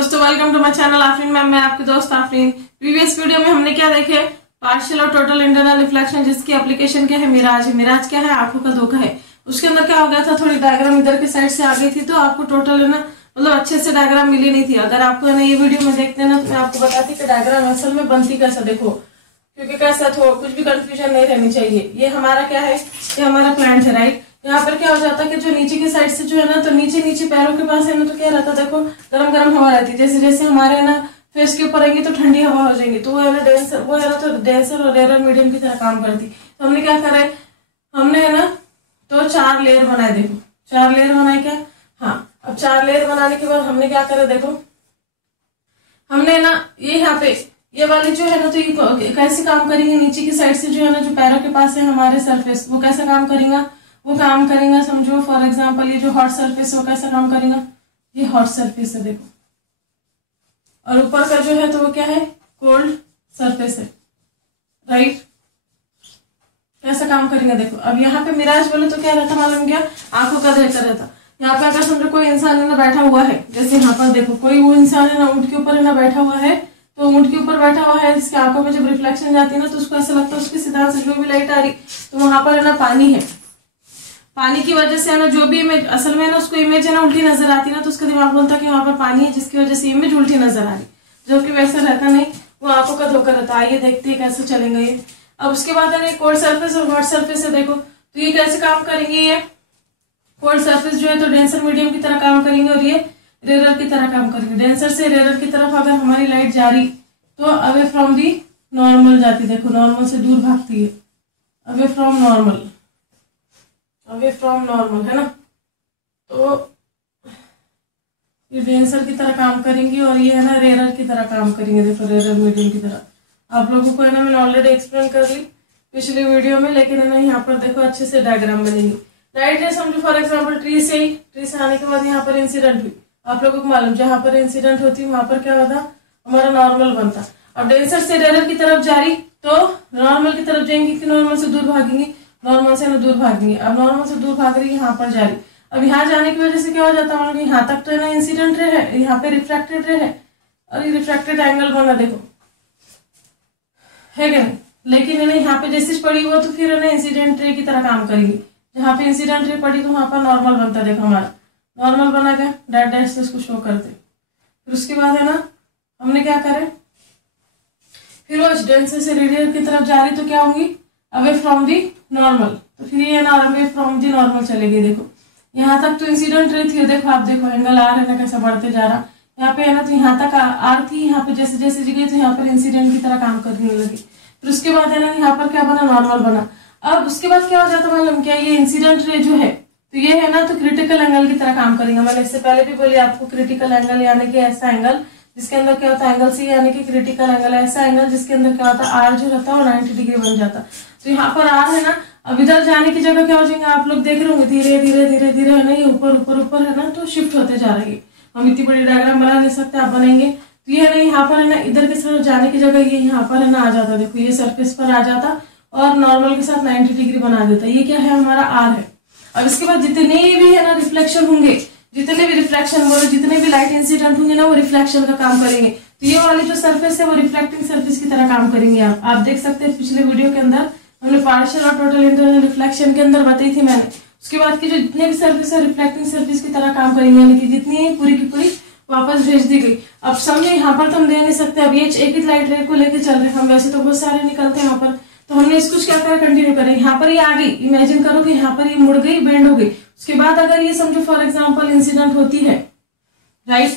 दोस्तों, welcome to my channel Afreen ma'am. मैं आपकी दोस्त आफरीन। प्रीवियस वीडियो में हमने क्या देखे, पार्शियल और टोटल इंटरनल रिफ्लेक्शन, जिसकी एप्लीकेशन क्या है, मिराज है। मिराज क्या है, आंखों का धोखा है। उसके अंदर क्या हो गया था, थोड़ी डायग्राम इधर के साइड से आ गई थी, तो आपको टोटल है ना मतलब अच्छे से डायग्राम मिली नहीं थी। अगर आपको है ना ये वीडियो में देखते ना, तो मैं आपको बताती कि डायग्राम असल में बनती कैसा, देखो, क्योंकि कैसा थोड़ा कुछ भी कंफ्यूजन नहीं रहनी चाहिए। ये हमारा क्या है, ये हमारा प्लांट है, राइट। यहाँ पर क्या हो जाता है कि जो नीचे की साइड से जो है ना, तो नीचे नीचे पैरों के पास है ना, तो क्या रहता है, देखो गर्म गर्म हवा रहती है। जैसे जैसे हमारे है ना फेस के ऊपर आएंगे तो ठंडी हवा हो जाएंगी, तो वो है ना डेंसर, वो है ना तो डेंसर और रेयर मीडियम की तरह काम करती। तो हमने क्या करा है, हमने है ना तो 4 लेयर बनाए। देखो 4 लेयर बनाए क्या, हाँ। अब 4 लेयर बनाने के बाद हमने क्या करा, देखो हमने ना ये यहाँ पे ये वाली जो है ना, तो ये कैसे काम करेंगे, नीचे की साइड से जो है ना, जो पैरों के पास है हमारे सरफेस, वो कैसे काम करेगा, वो काम करेगा समझो। फॉर एग्जांपल ये जो हॉट सरफेस वो कैसा काम करेगा, ये हॉट सरफेस है देखो, और ऊपर का जो है तो वो क्या है, कोल्ड सरफेस है, राइट। कैसा काम करेंगे देखो। अब यहाँ पे मिराज बोले तो क्या रहता मालूम, क्या आंखों का देखता रहता। यहाँ पे अगर समझो कोई इंसान है ना बैठा हुआ है, जैसे यहाँ पर देखो कोई वो इंसान है ना ऊंट के ऊपर है ना बैठा हुआ है, तो ऊंट के ऊपर बैठा हुआ है, इसके आंखों में जब रिफ्लेक्शन जाती है ना, तो उसको ऐसा लगता है उसके सिद्धांत से जो भी लाइट आ रही, तो वहां पर है ना पानी है। पानी की वजह से है ना जो भी इमेज असल में है ना उसको इमेज है ना उल्टी नजर आती है ना, तो उसका दिमाग बोलता है कि वहां पर पानी है, जिसकी वजह से इमेज उल्टी नजर आ रही, जो कि वैसा रहता नहीं, वो आंखों का धोखा रहता है। आइए देखते हैं कैसे चलेंगे ये। अब उसके बाद है ना कोल्ड सरफेस और हॉट सरफेस है, देखो तो ये कैसे काम करेंगे। ये कोल्ड सरफेस जो है तो डेंसर मीडियम की तरह काम करेंगे, और ये रेयर की तरह काम करेंगे। डेंसर से रेयर की तरफ अगर हमारी लाइट जा रही तो अवे फ्रॉम दी नॉर्मल जाती, देखो नॉर्मल से दूर भागती है, away from normal, away from normal है ना। तो ये डेंसर की तरह काम करेंगी, और ये है ना रेयर की तरह काम करेंगे, देखो रेयर मीडियम की तरह। आप लोगों को है ना मैंने ऑलरेडी एक्सप्लेन कर ली पिछली वीडियो में, लेकिन है ना यहाँ पर देखो अच्छे से डायग्राम बनेगी। लाइट है समझो फॉर एग्जाम्पल ट्री से आने के बाद यहाँ पर इंसिडेंट हुई, आप लोगों को मालूम जहां पर इंसिडेंट होती वहां पर क्या होता, हमारा नॉर्मल बनता। अब डेंसर से रेयर की तरफ जा रही तो नॉर्मल की तरफ जाएंगी कि नॉर्मल से दूर भागेंगी, नॉर्मल से ना दूर भागेंगे। अब नॉर्मल से दूर भाग रही, यहाँ पर जा रही। अब यहाँ जाने की वजह से क्या हो जाता है, मतलब यहाँ तक तो है ना इंसिडेंट रे है, यहाँ पे रिफ्रैक्टेड रे है, और ये रिफ्रैक्टेड एंगल बना देखो है क्या नहीं। लेकिन है ना यहाँ पे जैसे पड़ी हुआ तो फिर है ना इंसिडेंट रे की तरह काम करेंगी। जहाँ पे इंसिडेंट रे पड़ी तो वहां पर नॉर्मल बनता, देखो हमारा नॉर्मल बना क्या, डैश डैश से इसको शो करते। फिर उसके बाद है ना हमने क्या करे, फिर वो डेंसर से रेडियल की तरफ जा रही तो क्या होंगी, अवे फ्रॉम दी नॉर्मल, तो फिर ये ना अवे फ्रॉम दी नॉर्मल चलेगी। देखो यहाँ तक तो इंसिडेंट रे थी, देखो आप देखो एंगल आर है ना कैसा बढ़ते जा रहा, यहाँ पे है ना तो यहाँ तक आर थी, यहाँ पे जैसे जैसे गई तो यहाँ पर इंसिडेंट की तरह काम करने लगी। फिर उसके बाद है ना यहाँ पर क्या बना, नॉर्मल बना। अब उसके बाद क्या हो जाता मालूम क्या, ये इंसिडेंट रे जो है तो ये है ना तो क्रिटिकल एंगल की तरह काम करेंगे। मैंने इससे पहले भी बोली आपको, क्रिटिकल एंगल यानी कि ऐसा एंगल जिसके अंदर क्या होता है, एंगल सी यानी कि क्रिटिकल एंगल, ऐसा एंगल जिसके अंदर क्या होता है, आर जो रहता है वो 90 डिग्री बन जाता। तो यहाँ पर आर है ना, अब इधर जाने की जगह क्या हो जाएंगे, आप लोग देख रहे होंगे धीरे धीरे धीरे धीरे है ना, ये ऊपर ऊपर ऊपर है ना तो शिफ्ट होते जा रही है। हम इतनी बड़ी डायग्राम बना नहीं सकते, आप बनाएंगे तो ये है ना यहाँ पर है ना इधर के साथ जाने की जगह ये यहाँ पर है ना आ जाता, देखो ये सरफेस पर आ जाता और नॉर्मल के साथ 90 डिग्री बना देता। ये क्या है, हमारा आर है। अब इसके बाद जितने भी है ना रिफ्लेक्शन होंगे, जितने भी रिफ्लेक्शन बोलो, जितने भी लाइट इंसिडेंट होंगे ना, वो रिफ्लेक्शन का काम करेंगे। तो ये वाली जो सरफेस है वो रिफ्लेक्टिंग सरफेस की तरह काम करेंगे। आप देख सकते हैं पिछले वीडियो के अंदर हमने पार्शियल और टोटल इंटरनल रिफ्लेक्शन के अंदर बताई थी मैंने। उसके बाद की जो जितने भी सरफेस है रिफ्लेक्टिंग सरफेस की तरह काम करेंगे, यानी कि जितनी पूरी की पूरी वापस भेज दी गई। अब समझो यहाँ पर तो हम दे नहीं सकते, अब ये एक ही लाइट रे को लेकर चल रहे हैं हम, वैसे तो बहुत सारे निकलते हैं यहाँ पर, तो हमने इसको क्या करा, कंटिन्यू करें। यहाँ पर ये आ गई, इमेजिन करो कि यहाँ पर ये मुड़ गई, बेंड हो गई। उसके बाद अगर ये समझो फॉर एग्जांपल इंसिडेंट होती है, राइट,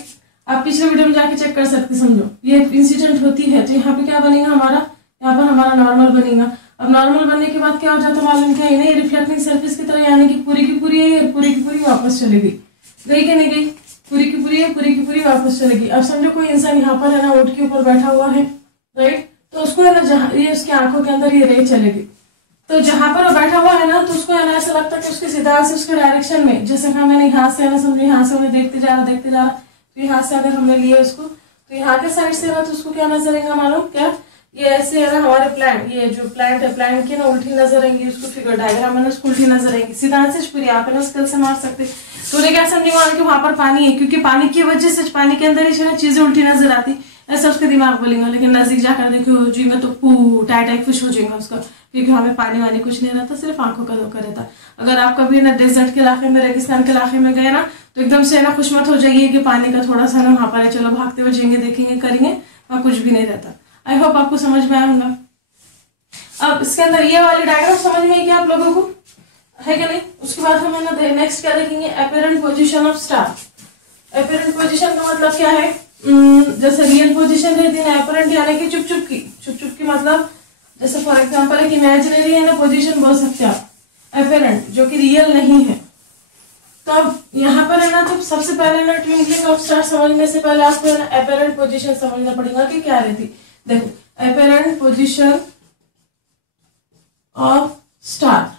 आप पिछले वीडियो में जाके चेक कर सकते, समझो ये इंसिडेंट होती है तो यहाँ पे क्या बनेगा हमारा, यहाँ पर हमारा नॉर्मल बनेगा। अब नॉर्मल बनने के बाद क्या हो जाता है मालूम क्या, ये रिफ्लेक्टिंग सरफेस की तरह, यानी कि पूरी की पूरी है, पूरी की पूरी वापस चली गई, गई कि नहीं गई, पूरी की पूरी है, पूरी की पूरी वापस चलेगी। अब समझो कोई इंसान यहाँ पर है ना ऊंट के ऊपर बैठा हुआ है, राइट, तो उसको है ना जहाँ ये उसकी आंखों के अंदर ये रे चलेगी, तो जहां पर वो बैठा हुआ है ना तो उसको है ना ऐसा लगता है कि उसके सिद्धांत से उसके डायरेक्शन में, जैसे हमने यहाँ से है ना समझो यहाँ से उन्हें देखते जा रहा, तो यहाँ से अगर हमने लिए उसको तो यहाँ के साइड से ना तो उसको क्या नजर आएगा मालूम क्या, ये ऐसे है ना हमारे प्लांट, ये जो प्लांट है प्लांट की ना उल्टी नजर आएंगी, उसको फिगर डायग्राम है ना उसको उल्टी नजर आएंगी। सीधा आंसर पूरी आप है ना स्किल से मार सकते। तो उन्हें क्या समझेगा कि वहां पर पानी है, क्योंकि पानी की वजह से पानी के अंदर ही चीजें उल्टी नजर आती, ऐसा उसका दिमाग बोलेगा। लेकिन नजदीक जाकर देखो जी में तो टाइट खुश हो जाएगा उसका, क्योंकि हमें पानी वानी कुछ नहीं रहता, सिर्फ आंखों का धोखा रहता। अगर आप कभी ना डेजर्ट के इलाके में, रेगिस्तान के इलाके में गए ना, तो एकदम से ना खुश मत हो जाइए कि पानी का थोड़ा सा ना वहां पर है, चलो भागते हुए जाएंगे देखेंगे करेंगे, वहां कुछ भी नहीं रहता। आई होप आपको समझ में आया होगा। अब इसके अंदर ये वाली डायग्राम समझ में आई क्या आप लोगों को, है क्या नहीं? उसके बाद हम है ना नेक्स्ट क्या देखेंगे, apparent position of star. Apparent position का मतलब क्या है, जैसे रियल पोजीशन रहती है ना, अपीरेंट यानी कि चुप चुप की मतलब जैसे फॉर एग्जांपल एक इमेजिनरी है ना पोजीशन बोल सकते हैं आप, अपीरेंट जो कि रियल नहीं है। तो अब यहाँ पर है ना, तो सबसे पहले ना ट्विंकलिंग ऑफ स्टार समझने से पहले आपको है ना अपीरेंट पोजीशन समझना पड़ेगा कि क्या रहती। देखो अपीरेंट पोजीशन ऑफ स्टार,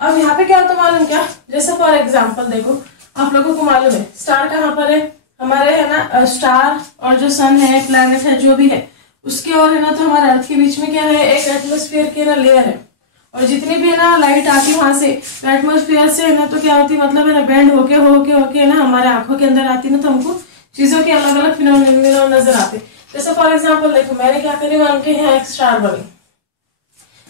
अब यहाँ पे क्या होता है मालूम क्या, जैसे फॉर एग्जांपल देखो आप लोगों को मालूम है स्टार कहाँ पर है, हमारे है ना स्टार और जो सन है प्लैनेट है जो भी है उसके और है ना, तो हमारे अर्थ के बीच में क्या है, एक एटमोस्फेयर की ना लेयर है, और जितनी भी है ना लाइट आती है वहां से एटमोस्फेयर से है ना, तो क्या होती है मतलब है ना बैंड होके है ना हमारे आंखों के अंदर आती है ना, तो हमको चीजों के अलग अलग फिनोमेना नजर आते। जैसे फॉर एग्जाम्पल देखो मैंने क्या करी, मान के यहाँ एक स्टार बनी।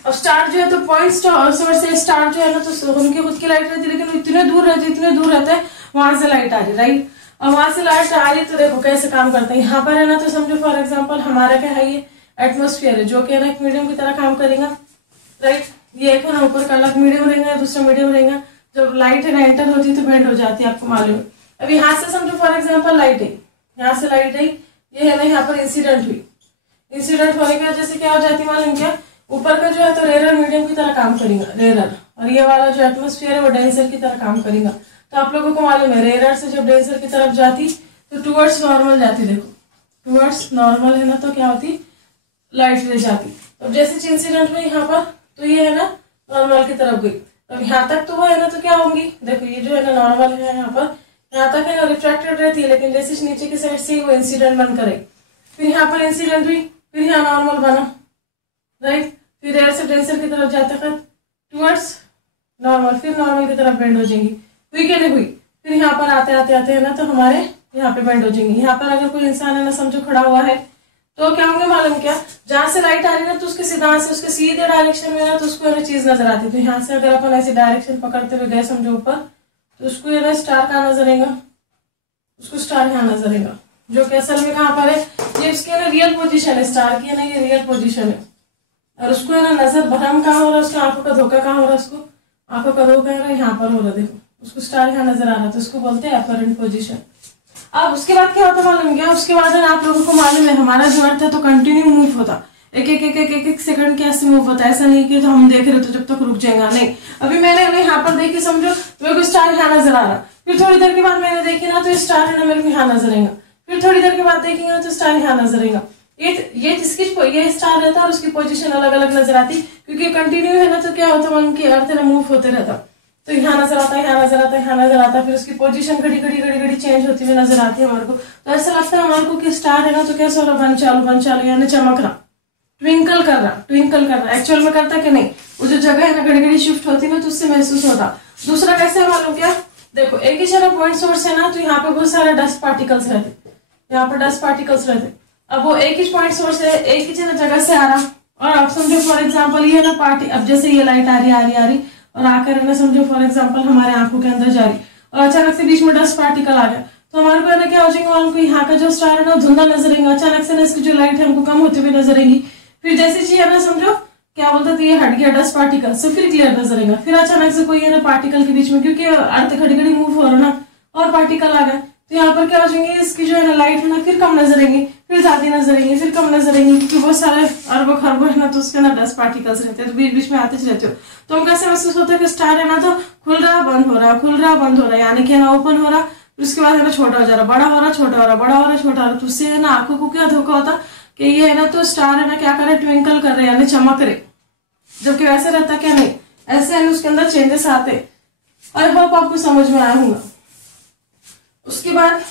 अब स्टार जो है तो पॉइंट सोर्स से स्टार जो है ना, तो उनकी खुद की लाइट रहती है, लेकिन इतने दूर रहते हैं वहां से लाइट आ रही, राइट। और वहां से लाइट आ रही तो देखो कैसे काम करते हैं, यहाँ पर है ना, तो समझो फॉर एग्जाम्पल हमारा क्या है, ये एटमोस्फेयर है जो कि है ना एक मीडियम की तरह काम करेगा, राइट। ये एक है ना ऊपर का अलग मीडियम रहेगा, दूसरा मीडियम रहेगा, जब लाइट है ना एंटर होती है तो बेंड हो जाती है, आपको मालूम है। अब यहाँ से समझो फॉर एग्जाम्पल लाइट है, यहाँ से लाइट आई, ये है ना यहाँ पर इंसिडेंट हुई, इंसिडेंट होने की वजह से क्या हो जाती है मालूम क्या, ऊपर का जो है तो रेरर मीडियम की तरह काम करेगा, रेरर, और ये वाला जो एटमोस्फेयर है वो डेंसर की तरह काम करेगा। तो आप लोगों को मालूम है रेरर से जब डेंसर की तरफ जाती तो टुवर्ड्स नॉर्मल जाती, देखो टुवर्ड्स नॉर्मल है ना, तो क्या होती लाइट ले जाती। अब जैसे इंसिडेंट में यहाँ पर तो ये है ना नॉर्मल की तरफ गई, अब यहाँ तक तो वो है ना, तो क्या होंगी देखो ये जो है ना नॉर्मल है यहाँ पर, यहाँ तक है ना रिफ्रैक्टेड रहती है, लेकिन जैसे नीचे की साइड से वो इंसिडेंट बन करे, फिर यहाँ पर इंसिडेंट हुई, फिर यहाँ नॉर्मल बना, राइट। फिर एयर से डेंसर की तरफ जाते हैं टुवर्ड्स नॉर्मल, फिर नॉर्मल की तरफ बेंड हो जाएंगी, हुई क्या नहीं हुई। फिर यहाँ पर आते आते है ना, तो हमारे यहाँ पे बेंड हो जाएंगे। यहाँ पर अगर कोई इंसान है ना समझो खड़ा हुआ है, तो क्या होंगे मालूम क्या, जहां से लाइट आ रही है ना, तो उसके सीधा से उसके सीधे डायरेक्शन में ना, तो उसको है चीज नजर आती है। तो यहाँ से अगर अपन ऐसी डायरेक्शन पकड़ते हुए गए समझो ऊपर, तो उसको ये ना स्टार कहाँ नजर आएगा, उसको स्टार यहाँ नजर आएगा, जो कि असल में कहाँ पर है, ये उसकी ना रियल पोजीशन है, स्टार की ना ये रियल पोजीशन है। और उसको है ना नजर भ्रम कहाँ हो रहा है, उसको आंखों का धोखा कहाँ हो रहा है, उसको आंखों का धोखा है यहाँ पर हो रहा है, देखो उसको स्टार यहाँ नजर आ रहा है, तो उसको बोलते हैं अपरेंट पोजीशन। अब उसके बाद क्या होता मालूम क्या, उसके बाद है आप लोगों को मालूम है हमारा जो अर्थ है तो कंटिन्यू मूव होता, एक सेकंड के ऐसे मूव होता है, ऐसा नहीं कि तो हम देख रहे तो जब तक रुक जाएगा, नहीं। अभी मैंने यहाँ पर देखी समझो मेरे को स्टार यहाँ नजर आ रहा, फिर थोड़ी देर के बाद मैंने देखी ना तो स्टार है ना मेरे को यहाँ नजर आएगा, फिर थोड़ी देर के बाद देखेंगे तो स्टार यहाँ नजर आएगा। ये जिसकी ये स्टार रहता है और उसकी पोजीशन अलग अलग नजर आती, क्योंकि कंटिन्यू है ना, तो क्या होता है उनकी अर्थ है ना मूव होते रहता, तो यहाँ नजर आता है, यहाँ नजर आता है, यहाँ नजर आता है, फिर उसकी पोजीशन घड़ी चेंज होती हुई नजर आती है हमारे को। तो ऐसा लगता है हमारे को कि स्टार है ना, तो कैसे हो रहा, बन चालू यानी चमक रहा, ट्विंकल कर रहा। एक्चुअल में करता कि नहीं, वो जो जगह है ना घड़ी शिफ्ट होती है ना, तो उससे महसूस होता। दूसरा कैसे मालूम क्या, देखो एक ही जगह पॉइंट सोर्स है ना, तो यहाँ पे बहुत सारे डस्ट पार्टिकल्स रहते, यहाँ पर डस्ट पार्टिकल्स रहते। अब वो एक ही पॉइंट सोर्स है, एक ही जगह से आ रहा, और आप समझो फॉर एग्जाम्पल ये ना पार्टी, अब जैसे ये लाइट आ रही और आकर है ना समझो फॉर एग्जाम्पल हमारे आंखों के अंदर जा रही, और अचानक से बीच में डस्ट पार्टिकल आ गया, तो हमारे को है ना क्या हो जाएगा, हमको यहाँ का जो स्टार है ना धुंधला नजर आएगा, अचानक से ना इसकी जो लाइट है हमको कम होती हुई नजर आएगी। फिर जैसे चीज है ना समझो क्या बोलते थे, ये हट गया डस्ट पार्टिकल से, फिर क्लियर नजर आएगा। फिर अचानक से कोई है ना पार्टिकल के बीच में, क्योंकि अर्थ घड़ी मूव हो रहा ना, और पार्टिकल आ गया, तो यहाँ पर क्या हो जाएंगे, इसकी जो है ना लाइट है ना फिर कम नजर आएंगी, फिर ज्यादा नजर आएंगी, फिर कम नजर आएंगी, क्योंकि बहुत सारे अरबों खरबों है ना, तो उसके ना डस्ट पार्टिकल्स रहते हैं, तो बीच बीच में आते रहते हो। तो हम कैसे महसूस होता है कि स्टार है ना तो खुल रहा बंद हो रहा, यानी कि ना ओपन हो रहा, फिर उसके बाद है ना छोटा हो जा रहा, बड़ा हो रहा, छोटा हो रहा, बड़ा हो रहा, छोटा हो रहा। तो उससे है ना आंखों को क्या धोखा होता कि ये है ना तो स्टार है ना क्या करे, ट्विंकल कर रहे यानी चमक रहे, जबकि वैसे रहता क्या नहीं, ऐसे है ना उसके अंदर चेंजेस आते। आई होप आपको समझ में आया होगा। उसके बाद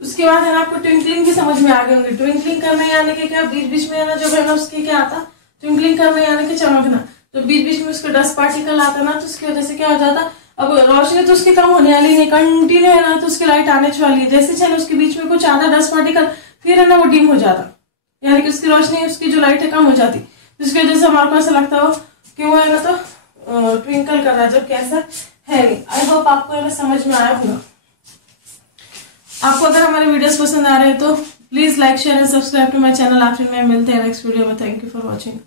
उसके बाद है ना आपको ट्विंकलिंग भी समझ में आ गए होंगे। ट्विंकलिंग करने यानी कि क्या, बीच बीच में है ना जो है ना उसके क्या आता, ट्विंकलिंग करने यानी कि चमकना। तो बीच बीच में उसके डस्ट पार्टिकल आता ना, तो उसकी वजह से क्या हो जाता, अब रोशनी तो उसकी कम होने वाली नहीं, कंटिन्यू है ना तो उसकी लाइट आने वाली है। जैसे चलो उसके बीच में कुछ आता डस्ट पार्टिकल, फिर है ना वो डिम हो जाता, यानी कि उसकी रोशनी, उसकी जो लाइट है कम हो जाती। जिसकी वजह से हमारे को ऐसा लगता हो कि वो है ना तो ट्विंकल कर रहा है, जब कैसा है नहीं। आई होप आपको है ना समझ में आया होगा। आपको अगर हमारे वीडियोस पसंद आ रहे हैं तो please like share and subscribe to my channel. आखिर में मिलते हैं नेक्स्ट वीडियो में। Thank you for watching.